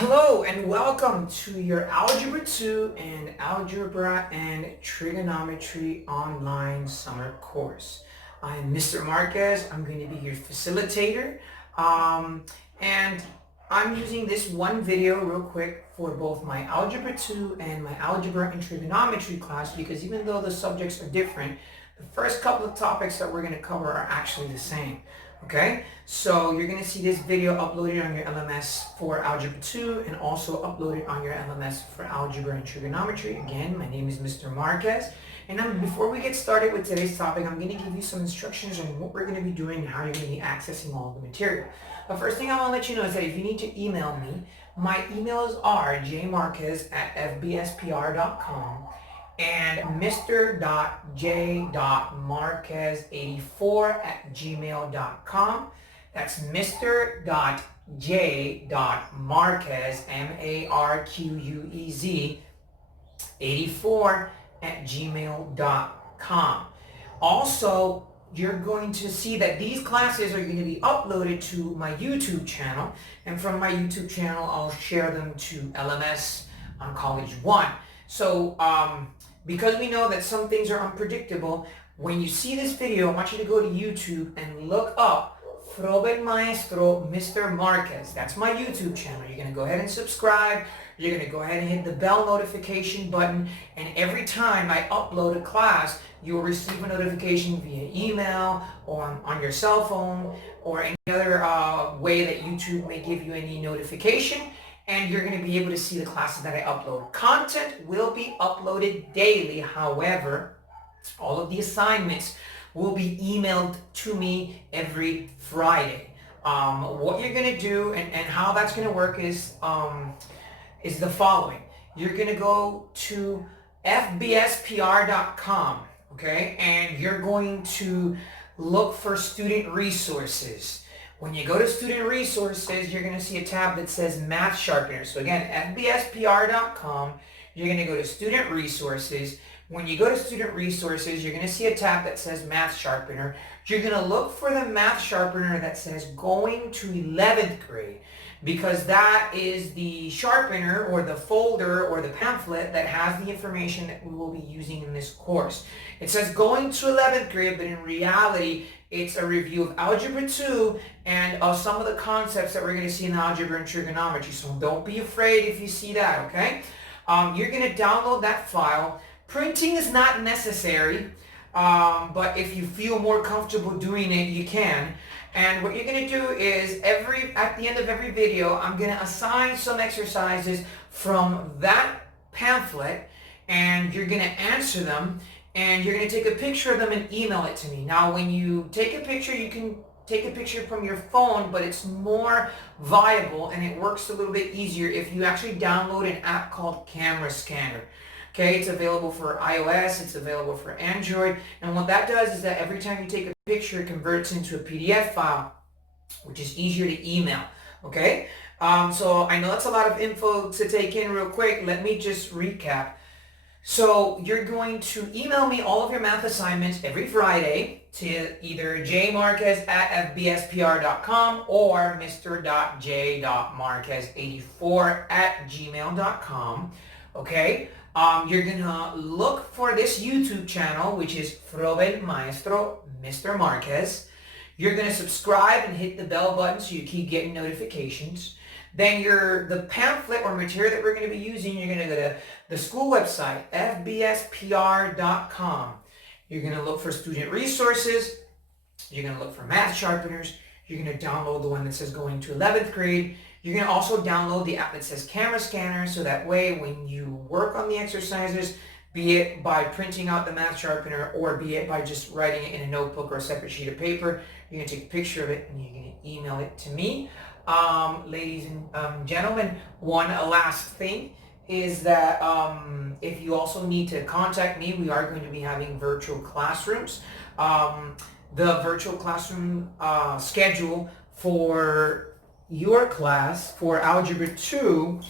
Hello and welcome to your Algebra 2 and Algebra and Trigonometry online summer course. I'm Mr. Marquez. I'm going to be your facilitator. And I'm using this one video real quick for both my Algebra 2 and my Algebra and Trigonometry class, because even though the subjects are different, the first couple of topics that we're going to cover are actually the same. Okay, so you're going to see this video uploaded on your LMS for Algebra 2 and also uploaded on your LMS for Algebra and Trigonometry. Again, my name is Mr. Marquez, and before we get started with today's topic, I'm going to give you some instructions on what we're going to be doing and how you're going to be accessing all the material. The first thing I want to let you know is that if you need to email me, my emails are jmarquez@fbspr.com and mr.j.marquez84@gmail.com. That's mr.j.marquez, M-A-R-Q-U-E-Z, 84@gmail.com. Also, you're going to see that these classes are going to be uploaded to my YouTube channel, and from my YouTube channel I'll share them to LMS on College 1. So because we know that some things are unpredictable, when you see this video, I want you to go to YouTube and look up Robert Maestro Mr. Marquez. That's my YouTube channel. You're going to go ahead and subscribe. You're going to go ahead and hit the bell notification button, and every time I upload a class, you'll receive a notification via email or on your cell phone or any other way that YouTube may give you any notification, and you're going to be able to see the classes that I upload. Content will be uploaded daily. However, all of the assignments will be emailed to me every Friday. What you're going to do and how that's going to work is the following. You're going to go to fbspr.com, okay, and you're going to look for student resources. When you go to student resources, you're going to see a tab that says Math Sharpener. So again, fbspr.com, you're going to go to student resources. When you go to student resources, you're going to see a tab that says Math Sharpener. You're going to look for the Math Sharpener that says going to 11th grade, because that is the sharpener or the folder or the pamphlet that has the information that we will be using in this course. It says going to 11th grade, but in reality, it's a review of Algebra 2 and some of the concepts that we're going to see in Algebra and Trigonometry. So don't be afraid if you see that, okay? You're going to download that file. Printing is not necessary, but if you feel more comfortable doing it, you can. And what you're going to do is at the end of every video, I'm going to assign some exercises from that pamphlet, and you're going to answer them, and you're going to take a picture of them and email it to me. Now, when you take a picture, you can take a picture from your phone, but it's more viable and it works a little bit easier if you actually download an app called Camera Scanner. Okay, it's available for iOS, it's available for Android, and what that does is that every time you take a picture, it converts into a PDF file, which is easier to email. Okay, so I know that's a lot of info to take in real quick. Let me just recap. So you're going to email me all of your math assignments every Friday to either jmarquez@fbspr.com or mr.j.marquez84@gmail.com. Okay, you're gonna look for this YouTube channel, which is Robert Maestro Mr. Marquez. You're gonna subscribe and hit the bell button so you keep getting notifications. Then the pamphlet or material that we're going to be using, you're going to go to the school website, fbspr.com. You're going to look for student resources. You're going to look for math sharpeners. You're going to download the one that says going to 11th grade. You're going to also download the app that says Camera Scanner, so that way when you work on the exercises, be it by printing out the math sharpener or be it by just writing it in a notebook or a separate sheet of paper, you're going to take a picture of it and you're going to email it to me. Ladies and gentlemen, one last thing is that if you also need to contact me, we are going to be having virtual classrooms. The virtual classroom schedule for your class for Algebra 2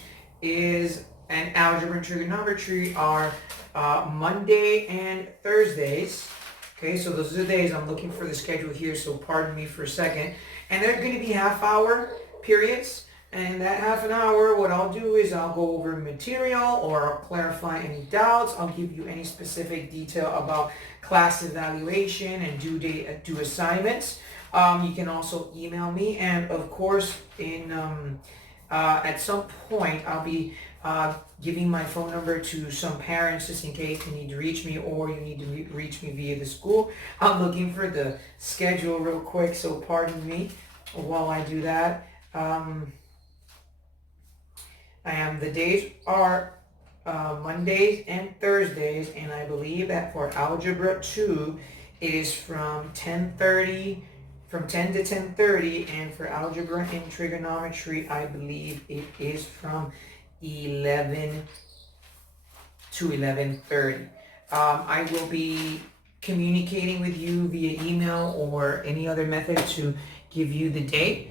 and Algebra and Trigonometry are Monday and Thursdays. Okay, so those are the days. I'm looking for the schedule here, so pardon me for a second. And they're going to be half-hour periods. And that half an hour, what I'll do is I'll go over material or I'll clarify any doubts. I'll give you any specific detail about class evaluation and due assignments. You can also email me, and of course, at some point, I'll be giving my phone number to some parents just in case you need to reach me or you need to reach me via the school. I'm looking for the schedule real quick, so pardon me while I do that. The days are Mondays and Thursdays, and I believe that for Algebra 2, it is from 10 to 10:30, and for Algebra and Trigonometry, I believe it is from 11 to 11:30. I will be communicating with you via email or any other method to give you the date.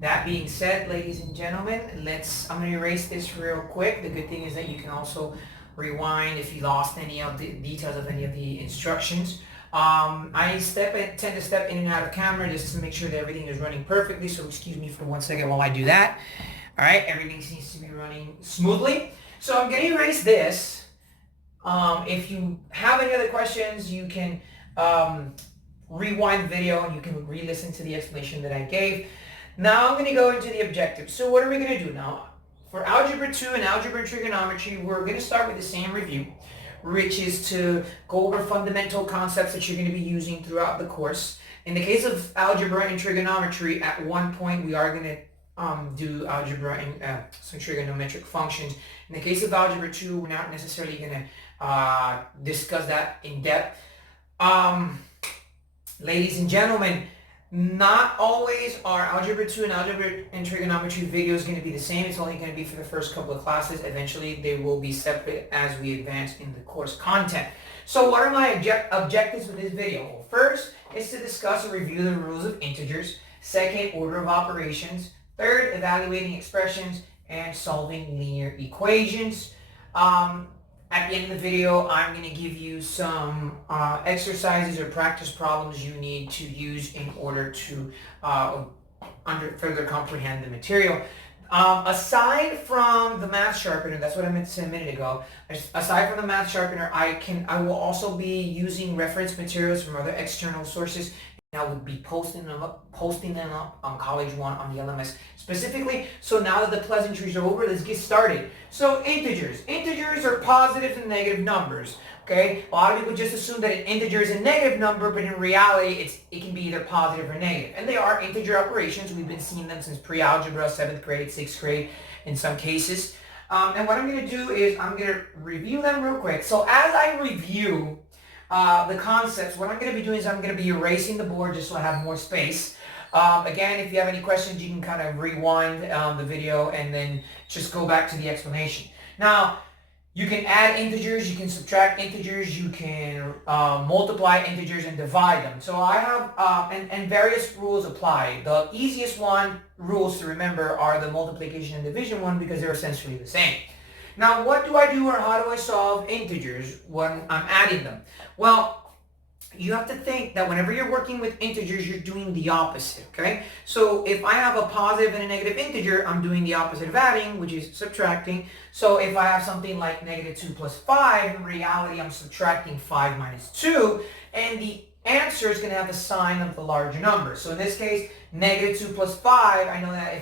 That being said, ladies and gentlemen, I'm going to erase this real quick. The good thing is that you can also rewind if you lost any of the details of any of the instructions. I tend to step in and out of camera just to make sure that everything is running perfectly, so excuse me for 1 second while I do that. All right, everything seems to be running smoothly. So I'm going to erase this. If you have any other questions, you can rewind the video and you can re-listen to the explanation that I gave. Now I'm going to go into the objectives. So what are we going to do now? For Algebra 2 and Algebra and Trigonometry, we're going to start with the same review, which is to go over fundamental concepts that you're going to be using throughout the course. In the case of Algebra and Trigonometry, at one point we are going to do algebra and some trigonometric functions. In the case of Algebra 2, we're not necessarily going to discuss that in depth. Ladies and gentlemen, not always are Algebra 2 and Algebra and Trigonometry videos going to be the same. It's only going to be for the first couple of classes. Eventually, they will be separate as we advance in the course content. So what are my objectives with this video? Well, first is to discuss and review the rules of integers. Second, order of operations. Third, evaluating expressions and solving linear equations. At the end of the video, I'm going to give you some exercises or practice problems you need to use in order to further comprehend the material. Aside from the math sharpener, that's what I meant to say a minute ago. Aside from the math sharpener, I will also be using reference materials from other external sources. I would be posting them up on College One on the LMS specifically. So now that the pleasantries are over, let's get started. So integers. Integers are positive and negative numbers. Okay? A lot of people just assume that an integer is a negative number, but in reality, it can be either positive or negative. And they are integer operations. We've been seeing them since pre-algebra, 7th grade, 6th grade in some cases. And what I'm going to do is I'm going to review them real quick. So as I review the concepts, what I'm going to be doing is I'm going to be erasing the board just so I have more space. Again, if you have any questions, you can kind of rewind the video and then just go back to the explanation. Now, you can add integers, you can subtract integers, you can multiply integers and divide them. So I have, and various rules apply. The easiest rules to remember are the multiplication and division one because they're essentially the same. Now, what do I do or how do I solve integers when I'm adding them? Well, you have to think that whenever you're working with integers, you're doing the opposite, okay? So if I have a positive and a negative integer, I'm doing the opposite of adding, which is subtracting. So if I have something like negative 2 plus 5, in reality, I'm subtracting 5 minus 2, and the answer is going to have the sign of the larger number. So in this case, negative 2 plus 5, I know that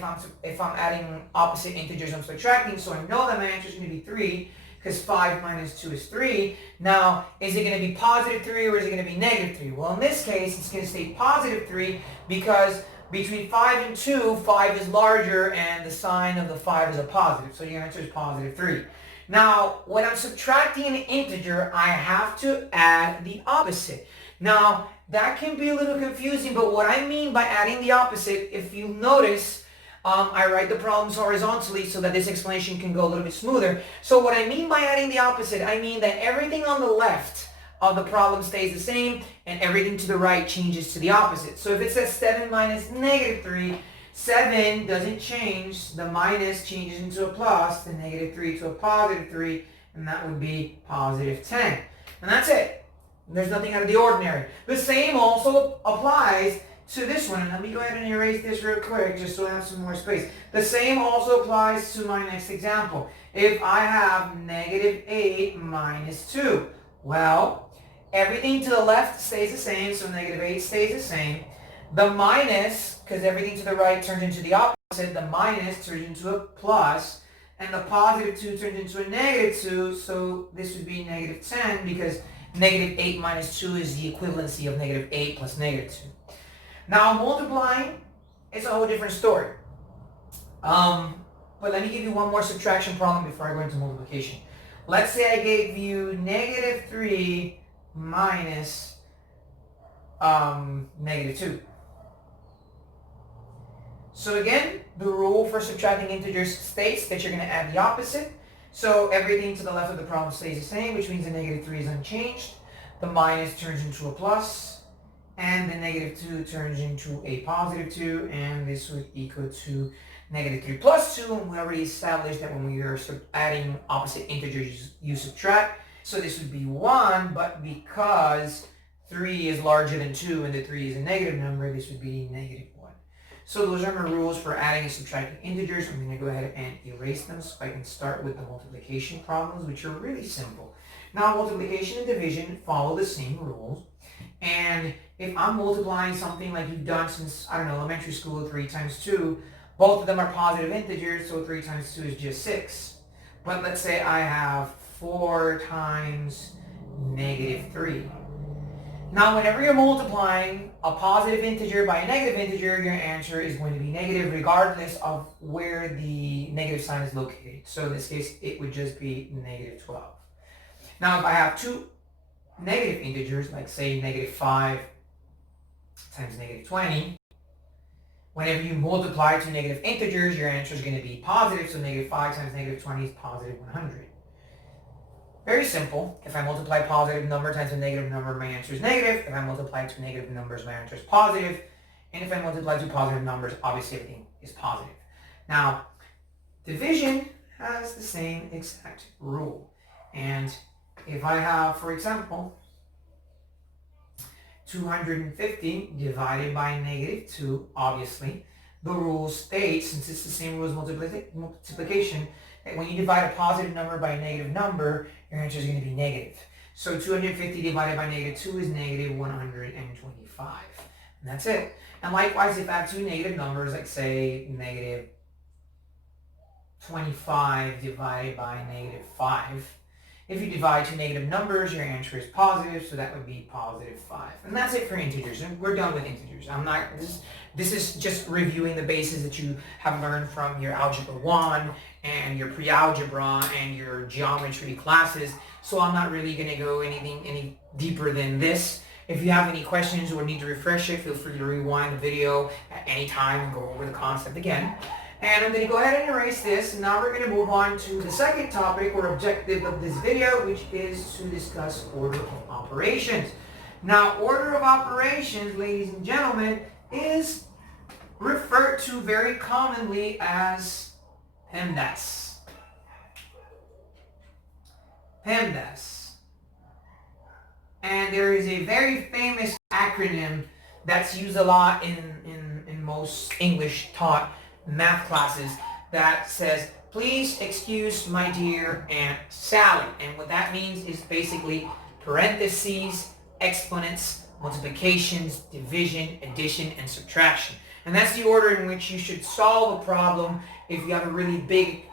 if I'm adding opposite integers, I'm subtracting, so I know that my answer is going to be 3, because 5 minus 2 is 3. Now, is it going to be positive 3 or is it going to be negative 3? Well, in this case, it's going to stay positive 3 because between 5 and 2, 5 is larger and the sign of the 5 is a positive. So the answer is positive 3. Now, when I'm subtracting an integer, I have to add the opposite. Now, that can be a little confusing, but what I mean by adding the opposite, if you notice, I write the problems horizontally so that this explanation can go a little bit smoother. So what I mean by adding the opposite, I mean that everything on the left of the problem stays the same and everything to the right changes to the opposite. So if it says 7 minus negative 3, 7 doesn't change. The minus changes into a plus, the negative 3 to a positive 3, and that would be positive 10. And that's it. There's nothing out of the ordinary. The same also applies to this one. And let me go ahead and erase this real quick just so I have some more space. The same also applies to my next example. If I have negative 8 minus 2, well, everything to the left stays the same, so negative 8 stays the same. The minus, because everything to the right turns into the opposite, the minus turns into a plus, and the positive 2 turns into a negative 2, so this would be negative 10, because negative 8 minus 2 is the equivalency of negative 8 plus negative 2. Now multiplying, it's a whole different story. But let me give you one more subtraction problem before I go into multiplication. Let's say I gave you negative 3 minus negative 2. So again, the rule for subtracting integers states that you're going to add the opposite. So everything to the left of the problem stays the same, which means the negative 3 is unchanged. The minus turns into a plus, and the negative 2 turns into a positive 2, and this would equal to negative 3 plus 2, and we already established that when we are adding opposite integers, you subtract. So this would be 1, but because 3 is larger than 2 and the 3 is a negative number, this would be negative 1. So those are my rules for adding and subtracting integers. I'm going to go ahead and erase them so I can start with the multiplication problems, which are really simple. Now multiplication and division follow the same rules. And if I'm multiplying something like you've done since, I don't know, elementary school, 3 times 2, both of them are positive integers, so 3 times 2 is just 6. But let's say I have 4 times negative 3. Now, whenever you're multiplying a positive integer by a negative integer, your answer is going to be negative regardless of where the negative sign is located. So in this case, it would just be negative 12. Now, if I have 2 negative integers, like say negative 5 times negative 20, whenever you multiply 2 negative integers, your answer is going to be positive. So negative 5 times negative 20 is positive 100. Very simple. If I multiply a positive number times a negative number, my answer is negative. If I multiply 2 negative numbers, my answer is positive. And if I multiply 2 positive numbers, obviously everything is positive. Now, division has the same exact rule. And if I have, for example, 250 divided by negative 2, obviously, the rule states, since it's the same rule as multiplication, that when you divide a positive number by a negative number, your answer is going to be negative. So 250 divided by negative 2 is negative 125. And that's it. And likewise, if I have 2 negative numbers, like say negative 25 divided by negative 5, if you divide 2 negative numbers, your answer is positive, so that would be positive 5. And that's it for integers. And we're done with integers. This is just reviewing the bases that you have learned from your Algebra 1 and your pre-algebra and your geometry classes. So I'm not really going to go any deeper than this. If you have any questions or need to refresh it, feel free to rewind the video at any time and go over the concept again. And I'm going to go ahead and erase this, and now we're going to move on to the second topic or objective of this video, which is to discuss order of operations. Now, order of operations, ladies and gentlemen, is referred to very commonly as PEMDAS. PEMDAS. And there is a very famous acronym that's used a lot in most English taught math classes that says, please excuse my dear Aunt Sally. And what that means is basically parentheses, exponents, multiplications, division, addition, and subtraction. And that's the order in which you should solve a problem if you have a really big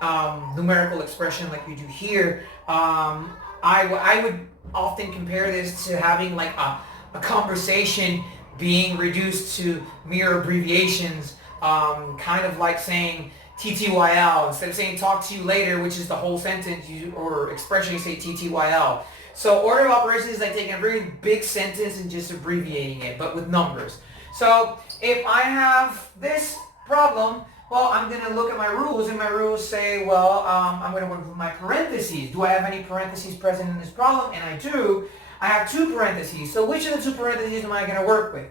numerical expression like you do here. I would often compare this to having like a conversation being reduced to mere abbreviations, kind of like saying TTYL. Instead of saying talk to you later, which is the whole sentence or expression, you say TTYL. So order of operations is like taking a very big sentence and just abbreviating it, but with numbers. So if I have this problem, well, I'm going to look at my rules, and my rules say, well, I'm going to work with my parentheses. Do I have any parentheses present in this problem? And I do. I have 2 parentheses. So which of the 2 parentheses am I going to work with?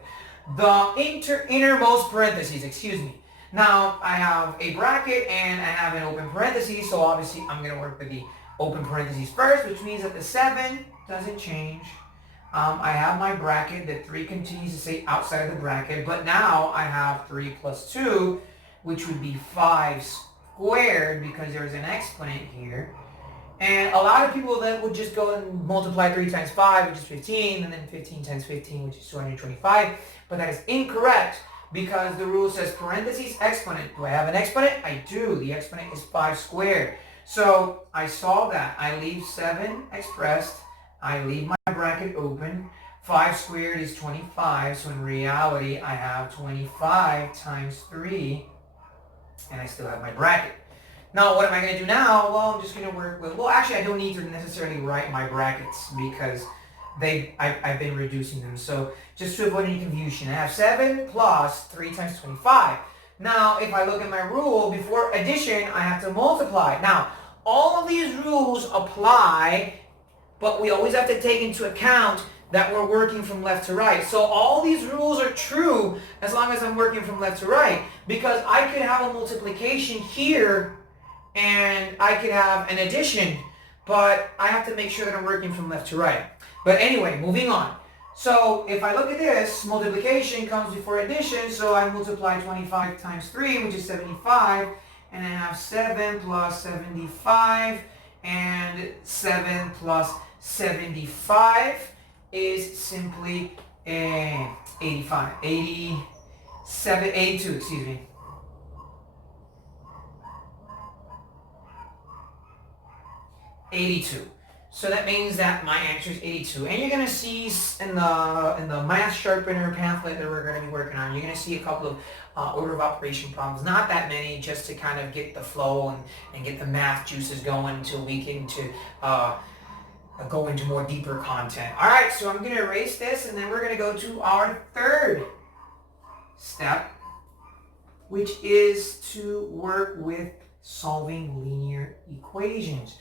The innermost parentheses, excuse me. Now, I have a bracket and I have an open parentheses, so obviously I'm going to work with the open parentheses first, which means that the 7 doesn't change. I have my bracket. The 3 continues to stay outside of the bracket, but now I have 3 plus 2, which would be 5 squared because there's an exponent here. And a lot of people that would just go and multiply 3 times 5, which is 15, and then 15 times 15, which is 225. But that is incorrect because the rule says parentheses exponent. Do I have an exponent? I do. The exponent is 5 squared. So I solve that. I leave 7 expressed. I leave my bracket open. 5 squared is 25. So in reality, I have 25 times 3, and I still have my bracket. Now, what am I going to do now? Well, I'm just going to work with, well, actually, I don't need to necessarily write my brackets because I've been reducing them. So just to avoid any confusion, I have 7 plus 3 times 25. Now, if I look at my rule, before addition, I have to multiply. Now, all of these rules apply, but we always have to take into account that we're working from left to right. So all these rules are true as long as I'm working from left to right, because I could have a multiplication here and I could have an addition, but I have to make sure that I'm working from left to right. But anyway, moving on. So if I look at this, multiplication comes before addition, so I multiply 25 times 3, which is 75, and I have 7 plus 75, and 7 plus 75 is simply 85, 87, 82, excuse me. 82. So that means that my answer is 82. And you're going to see in the math sharpener pamphlet that we're going to be working on, you're going to see a couple of order of operation problems. Not that many, just to kind of get the flow and get the math juices going until we can go into more deeper content. All right, so I'm going to erase this, and then we're going to go to our third step, which is to work with solving linear equations.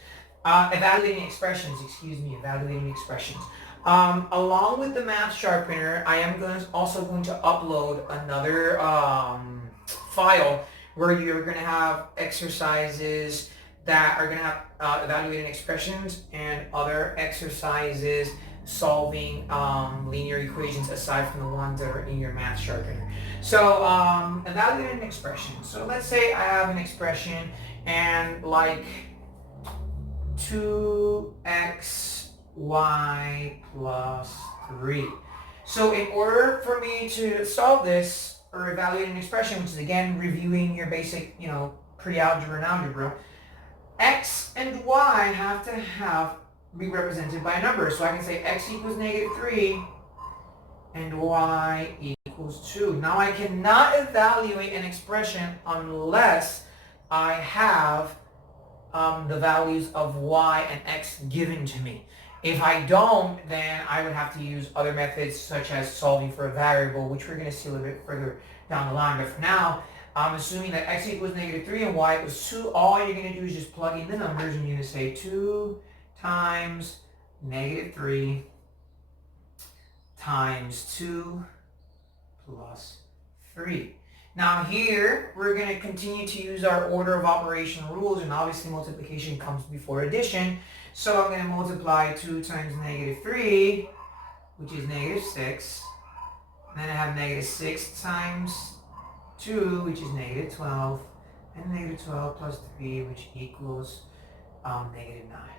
Evaluating expressions. Along with the math sharpener, I am also going to upload another file where you're going to have exercises that are going to have evaluating expressions and other exercises solving linear equations aside from the ones that are in your math sharpener. So evaluating expressions. So let's say I have an expression and like 2xy plus 3. So in order for me to solve this or evaluate an expression, which is again reviewing your basic, pre-algebra and algebra, x and y have to be represented by a number. So I can say x equals -3 and y equals 2. Now I cannot evaluate an expression unless I have the values of y and x given to me. If I don't, then I would have to use other methods such as solving for a variable, which we're going to see a little bit further down the line. But for now, I'm assuming that x equals -3 and y equals 2. All you're going to do is just plug in the numbers, and you're going to say 2 times -3 times 2 plus 3. Now here, we're going to continue to use our order of operation rules, and obviously multiplication comes before addition. So I'm going to multiply 2 times -3, which is -6. And then I have -6 times 2, which is -12. And -12 plus 3, which equals -9.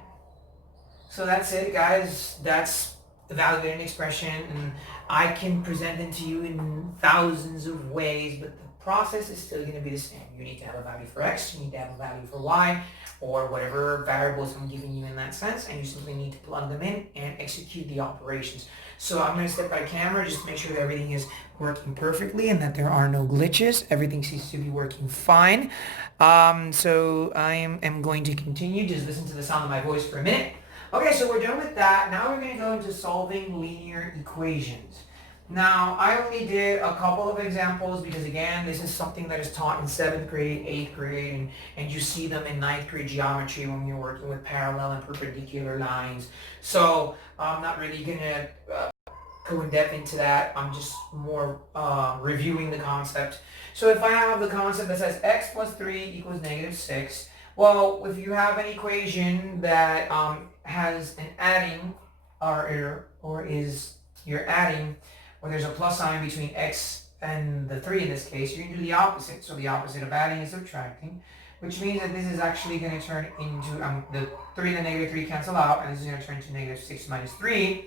So that's it, guys. That's evaluating an expression, and I can present it to you in thousands of ways, but the process is still going to be the same. You need to have a value for x, you need to have a value for y, or whatever variables I'm giving you in that sense, and you simply need to plug them in and execute the operations. So I'm going to step by camera just to make sure that everything is working perfectly and that there are no glitches. Everything seems to be working fine. So I am going to continue. Just listen to the sound of my voice for a minute. Okay, so we're done with that. Now we're going to go into solving linear equations. Now, I only did a couple of examples because, again, this is something that is taught in 7th grade, 8th grade, and you see them in 9th grade geometry when you're working with parallel and perpendicular lines. So I'm not really going to go in depth into that. I'm just more reviewing the concept. So if I have the concept that says x plus 3 equals -6, well, if you have an equation that has an adding or or is you're adding, or there's a plus sign between x and the 3 in this case, you're going to do the opposite. So the opposite of adding is subtracting, which means that this is actually going to turn into, the 3 and the negative 3 cancel out, and this is going to turn into negative 6 minus 3,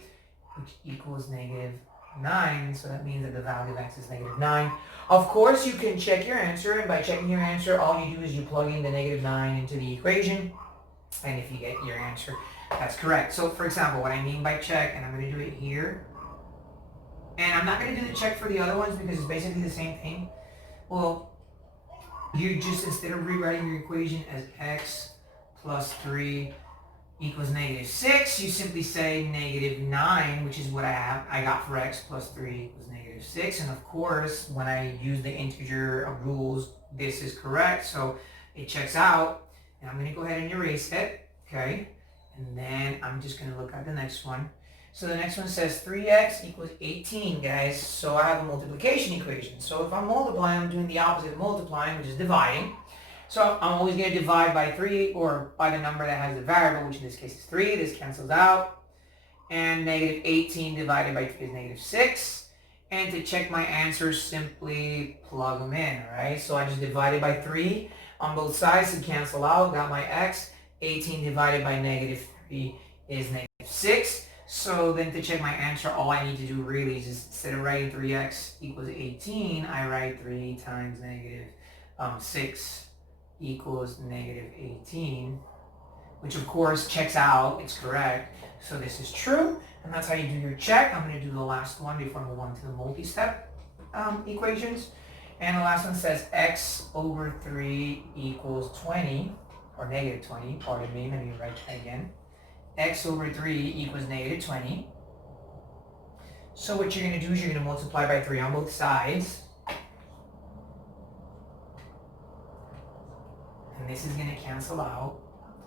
which equals negative 9. So that means that the value of x is negative 9. Of course, you can check your answer, and by checking your answer, all you do is you plug in the negative 9 into the equation, and if you get your answer, that's correct. So for example, what I mean by check, and I'm going to do it here, and I'm not going to do the check for the other ones because it's basically the same thing. Well, you just, instead of rewriting your equation as x plus 3 equals negative 6, you simply say negative 9, which is what I got for x plus 3 equals negative 6. And of course, when I use the integer rules, this is correct. So it checks out. And I'm going to go ahead and erase it. Okay. And then I'm just going to look at the next one. So the next one says 3x equals 18, guys. So I have a multiplication equation. So if I'm multiplying, I'm doing the opposite of multiplying, which is dividing. So I'm always going to divide by 3 or by the number that has the variable, which in this case is 3. This cancels out. And negative 18 divided by 3 is negative 6. And to check my answers, simply plug them in, all right? So I just divided by 3 on both sides to cancel out. Got my x. 18 divided by negative 3 is negative 6. So then to check my answer, all I need to do really is just, instead of writing 3x equals 18, I write 3 times negative 6 equals negative 18, which of course checks out, it's correct. So this is true, and that's how you do your check. I'm going to do the last one before I move on to the multi-step equations. And the last one says x over 3 equals 20, or negative 20, pardon me, let me write that again. X over 3 equals negative 20. So what you're going to do is you're going to multiply by 3 on both sides. And this is going to cancel out.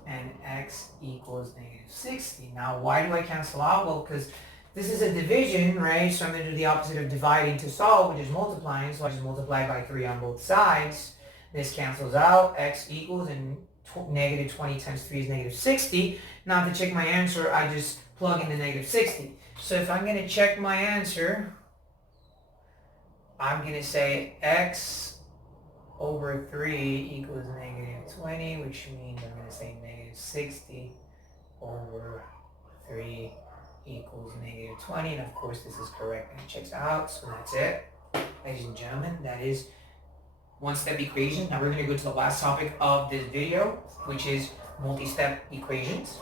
And x equals negative 60. Now, why do I cancel out? Well, because this is a division, right? So I'm going to do the opposite of dividing to solve, which is multiplying. So I just multiply by 3 on both sides. This cancels out. X equals, and negative 20 times 3 is negative 60. Now to check my answer, I just plug in the negative 60. So if I'm going to check my answer, I'm going to say x over 3 equals negative 20, which means I'm going to say negative 60 over 3 equals negative 20. And of course this is correct and it checks out. So that's it. Ladies and gentlemen, that is one-step equation. Now we're going to go to the last topic of this video, which is multi-step equations.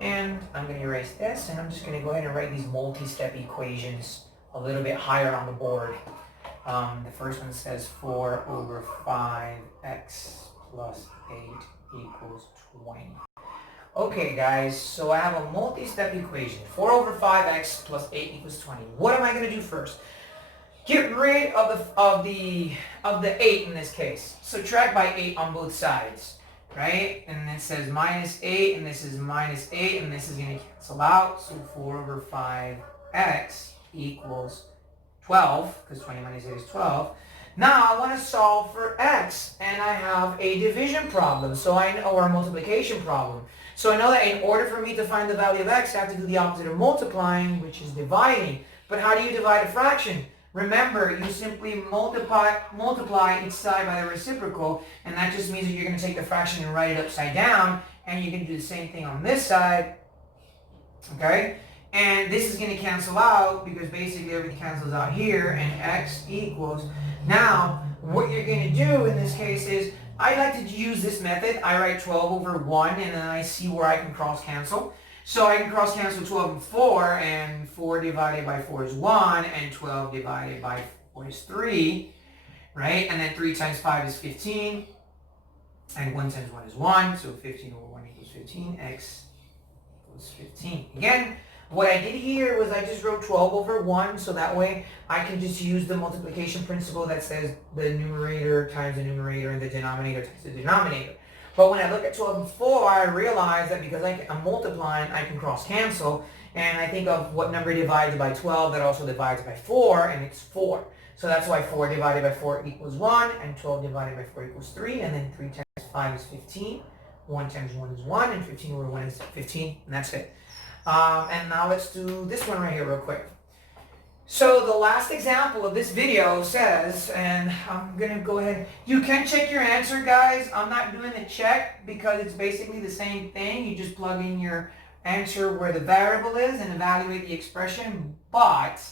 And I'm going to erase this, and I'm just going to go ahead and write these multi-step equations a little bit higher on the board. The first one says 4 over 5x plus 8 equals 20. Okay guys, so I have a multi-step equation. 4 over 5x plus 8 equals 20. What am I going to do first? Get rid of the 8 in this case. Subtract by 8 on both sides, right? And it says minus 8, and this is minus 8, and this is going to cancel out. So 4 over 5x equals 12, because 20 minus 8 is 12. Now I want to solve for x, and I have a division problem, or a multiplication problem. So I know that in order for me to find the value of x, I have to do the opposite of multiplying, which is dividing. But how do you divide a fraction? Remember, you simply multiply each side by the reciprocal, and that just means that you're going to take the fraction and write it upside down, and you can do the same thing on this side, okay? And this is going to cancel out because basically everything cancels out here, and x equals. Now, what you're going to do in this case is, I like to use this method. I write 12 over 1, and then I see where I can cross cancel. So I can cross cancel 12 and 4, and 4 divided by 4 is 1, and 12 divided by 4 is 3, right? And then 3 times 5 is 15, and 1 times 1 is 1, so 15 over 1 equals 15, x equals 15. Again, what I did here was I just wrote 12 over 1, so that way I can just use the multiplication principle that says the numerator times the numerator and the denominator times the denominator. But when I look at 12 and 4, I realize that because I'm multiplying, I can cross cancel. And I think of what number divides by 12 that also divides by 4, and it's 4. So that's why 4 divided by 4 equals 1, and 12 divided by 4 equals 3, and then 3 times 5 is 15. 1 times 1 is 1, and 15 over 1 is 15, and that's it. And now let's do this one right here real quick. So the last example of this video says, and I'm going to go ahead, you can check your answer, guys. I'm not doing the check because it's basically the same thing. You just plug in your answer where the variable is and evaluate the expression. But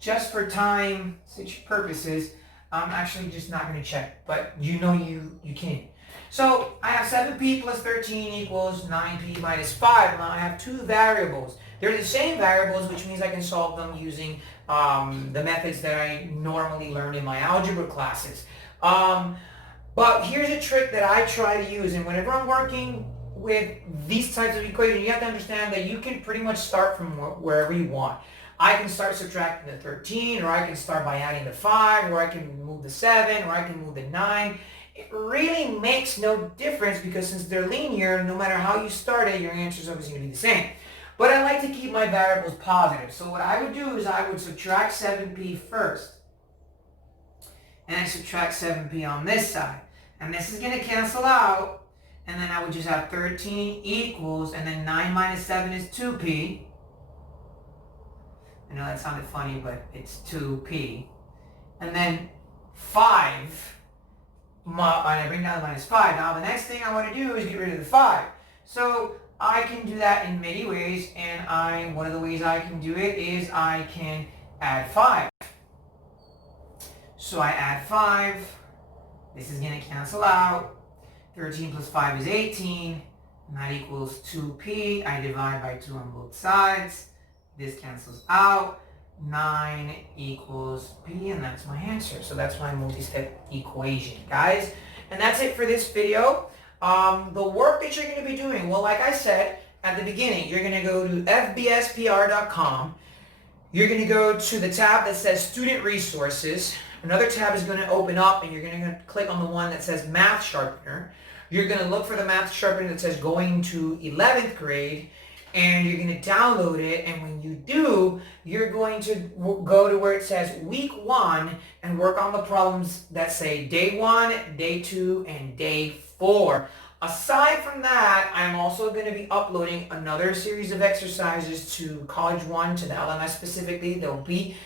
just for time purposes, I'm actually just not going to check. But you know you can. So I have 7p plus 13 equals 9p minus 5. Now I have two variables. They're the same variables, which means I can solve them using the methods that I normally learn in my algebra classes. But here's a trick that I try to use, and whenever I'm working with these types of equations, you have to understand that you can pretty much start from wherever you want. I can start subtracting the 13, or I can start by adding the 5, or I can move the 7, or I can move the 9. It really makes no difference because since they're linear, no matter how you start it, your answer is always going to be the same. But I like to keep my variables positive. So what I would do is I would subtract 7p first. And I subtract 7p on this side. And this is going to cancel out. And then I would just have 13 equals, and then 9 minus 7 is 2p. I know that sounded funny, but it's 2p. And then 5. And I bring down the minus 5. Now the next thing I want to do is get rid of the 5. So I can do that in many ways, and one of the ways I can do it is I can add 5. So I add 5. This is going to cancel out. 13 plus 5 is 18, and that equals 2p. I divide by 2 on both sides. This cancels out. 9 equals p, and that's my answer. So that's my multi-step equation, guys. And that's it for this video. The work that you're going to be doing, well, like I said at the beginning, you're going to go to fbspr.com. You're going to go to the tab that says Student Resources. Another tab is going to open up, and you're going to click on the one that says Math Sharpener. You're going to look for the Math Sharpener that says Going to 11th grade. And you're going to download it, and when you do, you're going to go to where it says week 1 and work on the problems that say day 1, day 2, and day 4. Aside from that, I'm also going to be uploading another series of exercises to College 1, to the LMS specifically. They'll be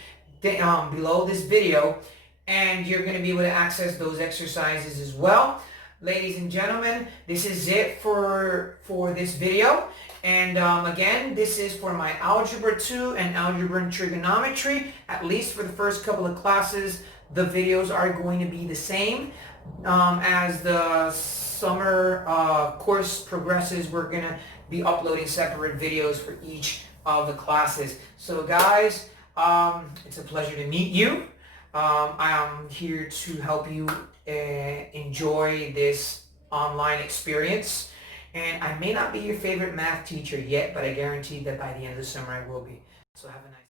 below this video, and you're going to be able to access those exercises as well. Ladies and gentlemen, this is it for this video. And again, this is for my Algebra 2 and Algebra and Trigonometry. At least for the first couple of classes, the videos are going to be the same. As the summer course progresses, we're going to be uploading separate videos for each of the classes. So guys, it's a pleasure to meet you. I'm here to help you enjoy this online experience. And I may not be your favorite math teacher yet, but I guarantee that by the end of the summer I will be. So have a nice